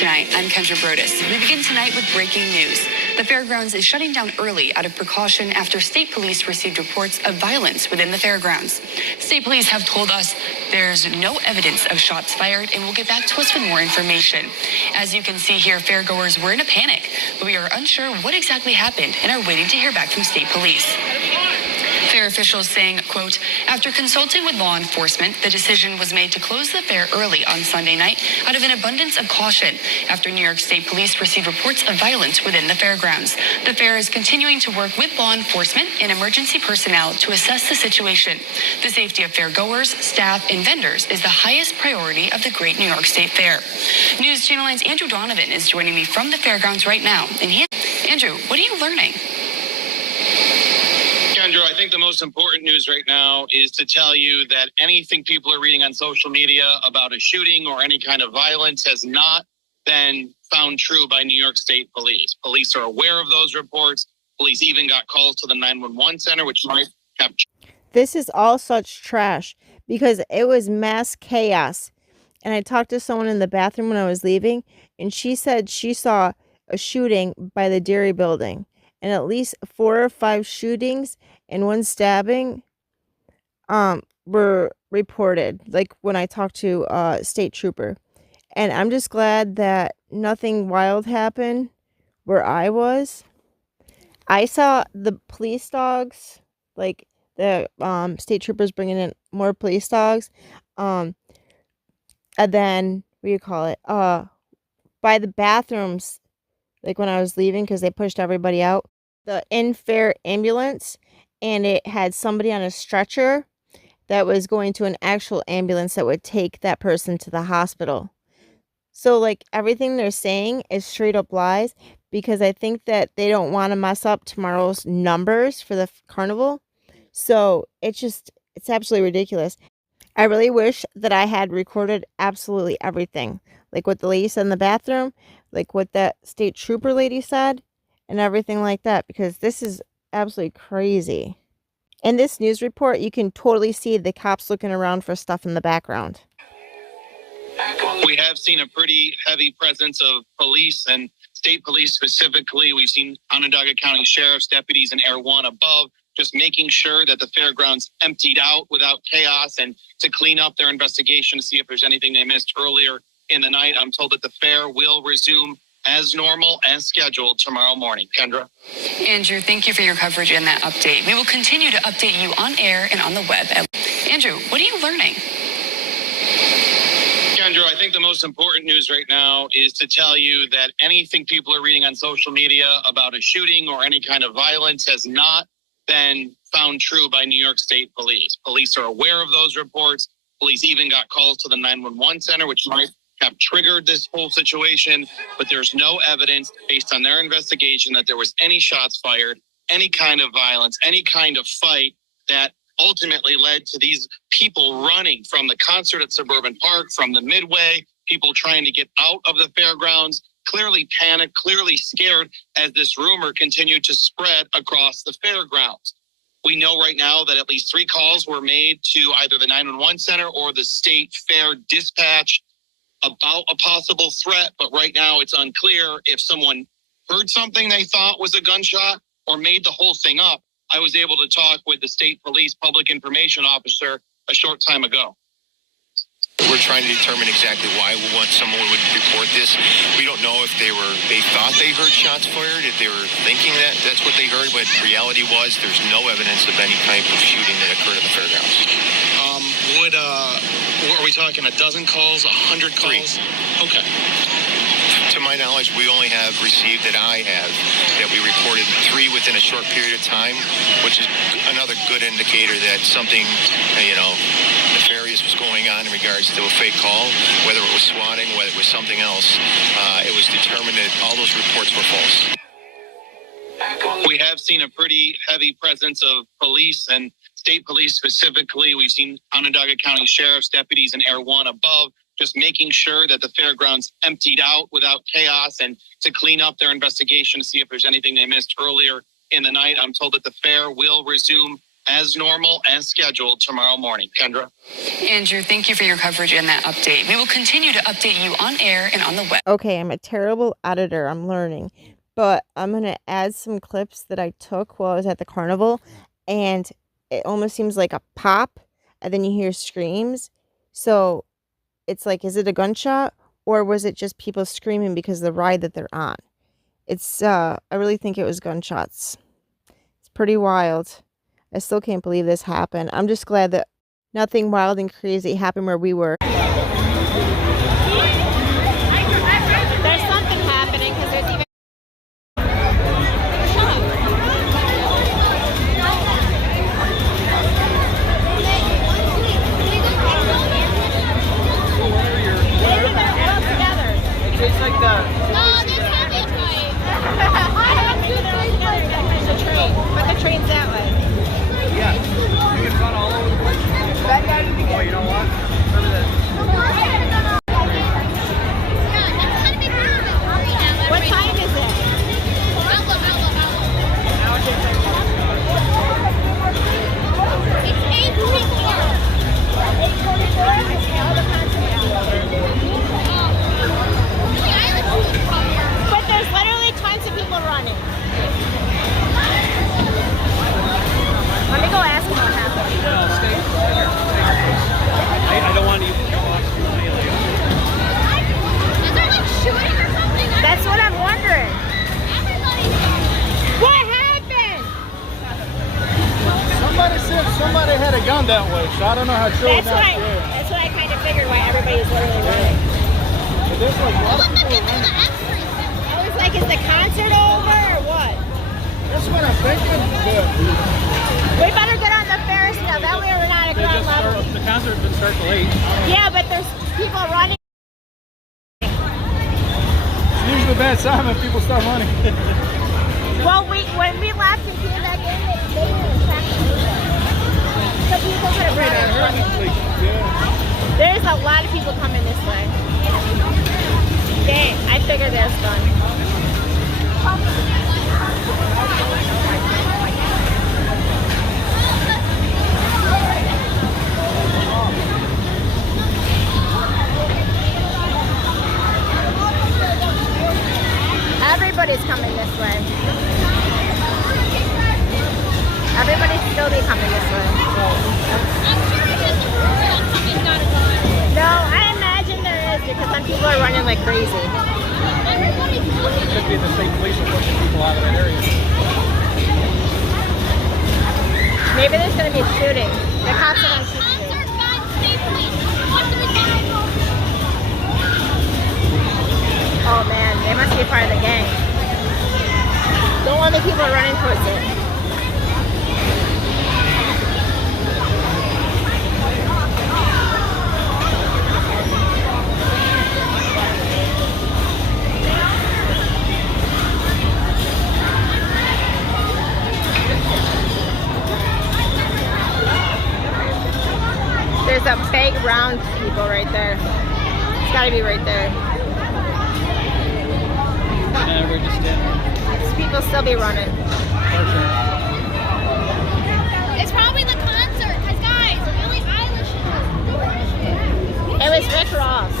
Tonight, I'm Kendra Brodus. We begin tonight with breaking news. The fairgrounds is shutting down early out of precaution after state police received reports of violence within the fairgrounds. State police have told us there's no evidence of shots fired and will get back to us with more information. As you can see here, fairgoers were in a panic, but we are unsure what exactly happened and are waiting to hear back from state police. Fair officials saying, quote, after consulting with law enforcement, the decision was made to close the fair early on Sunday night out of an abundance of caution after New York State Police received reports of violence within the fairgrounds. The fair is continuing to work with law enforcement and emergency personnel to assess the situation. The safety of fairgoers, staff, and vendors is the highest priority of the Great New York State Fair. News Channel 9's Andrew Donovan is joining me from the fairgrounds right now. And Andrew, what are you learning? Kendra, I think the most important news right now is to tell you that anything people are reading on social media about a shooting or any kind of violence has not been found true by New York State Police. Police are aware of those reports. Police even got calls to the 911 center, which might have... This is all such trash because it was mass chaos. And I talked to someone in the bathroom when I was leaving, and she said she saw a shooting by the Dairy Building. And at least 4 or 5 shootings and 1 stabbing were reported, like when I talked to a state trooper. And I'm just glad that nothing wild happened where I was. I saw the police dogs, like the state troopers bringing in more police dogs. And then, what do you call it? By the bathrooms, like when I was leaving, because they pushed everybody out, the in-fair ambulance, and it had somebody on a stretcher that was going to an actual ambulance that would take that person to the hospital. So, like, everything they're saying is straight up lies, because I think that they don't want to mess up tomorrow's numbers for the carnival. So, it's absolutely ridiculous. I really wish that I had recorded absolutely everything. Like what the lady said in the bathroom, like what that state trooper lady said, and everything like that, because this is absolutely crazy. In this news report, you can totally see the cops looking around for stuff in the background. We have seen a pretty heavy presence of police and state police specifically. We've seen Onondaga County Sheriff's deputies and Air 1 above, just making sure that the fairgrounds emptied out without chaos and to clean up their investigation to see if there's anything they missed earlier in the night. I'm told that the fair will resume as normal, as scheduled tomorrow morning. Kendra? Andrew, thank you for your coverage and that update. We will continue to update you on air and on the web. Andrew, what are you learning? Kendra, I think the most important news right now is to tell you that anything people are reading on social media about a shooting or any kind of violence has not been found true by New York State Police. Police are aware of those reports. Police even got calls to the 911 center, which might have triggered this whole situation, but there's no evidence based on their investigation that there was any shots fired, any kind of violence, any kind of fight that ultimately led to these people running from the concert at Suburban Park, from the Midway, people trying to get out of the fairgrounds, clearly panicked, clearly scared as this rumor continued to spread across the fairgrounds. We know right now that at least 3 calls were made to either the 911 center or the state fair dispatch about a possible threat, but right now it's unclear if someone heard something they thought was a gunshot or made the whole thing up. I was able to talk with the state police public information officer a short time ago. We're trying to determine exactly why someone would report this. We don't know if they thought they heard shots fired, if they were thinking that that's what they heard, but reality was there's no evidence of any type of shooting that occurred at the fairgrounds. Are we talking a dozen calls, 100 calls? 3. Okay. To my knowledge, we only have received that we reported 3 within a short period of time, which is another good indicator that something, nefarious was going on in regards to a fake call, whether it was swatting, whether it was something else. It was determined that all those reports were false. We have seen a pretty heavy presence of police and state police specifically. We've seen Onondaga County Sheriff's deputies and Air 1 above, just making sure that the fairgrounds emptied out without chaos and to clean up their investigation to see if there's anything they missed earlier in the night. I'm told that the fair will resume as normal, as scheduled tomorrow morning. Kendra? Andrew, thank you for your coverage and that update. We will continue to update you on air and on the web. Okay, I'm a terrible editor. I'm learning. But I'm going to add some clips that I took while I was at the carnival. And it almost seems like a pop. And then you hear screams. So it's like, is it a gunshot? Or was it just people screaming because of the ride that they're on? I really think it was gunshots. It's pretty wild. I still can't believe this happened. I'm just glad that nothing wild and crazy happened where we were. There's something happening because there's even. It tastes like the. Oh, this can't be right. There's a train, but the train's that way. Yeah. You can run all over the place. Oh, you know what? Remember that. What time is it? It's 8:44. But there's literally tons of people running. Let me go ask him what happened. No, stay. I don't want to use the box too many later. Is there like shooting or something? That's what I'm wondering. What happened? Somebody said somebody had a gun that way, so I don't know how true That's that what is. that's what I kind of figured why everybody's literally running. But there's like a lot of people running. I was like, is the concert over or what? That's what I'm thinking. But We better get on the Ferris wheel. That way we're not at ground level. The concert didn't start till 8. Yeah, but there's people running. it's usually a bad sign when people start running. Well, when we left and came back in, they didn't check. So people could have run in. There's a lot of people coming this way. Dang, I figured that's done. Everybody's coming this way. Everybody's still be coming this way. No, I imagine there is because some people are running like crazy. It could be the state police are pushing people out of that area. Maybe there's going to be shooting. The cops are going to shoot you. Oh man, they must be part of the gang. Don't want the people running towards it. There's a big round people right there. It's got to be right there. We're just standing. People still be running. Okay. It's probably the concert, because guys, Billie Eilish. It was Rick Ross.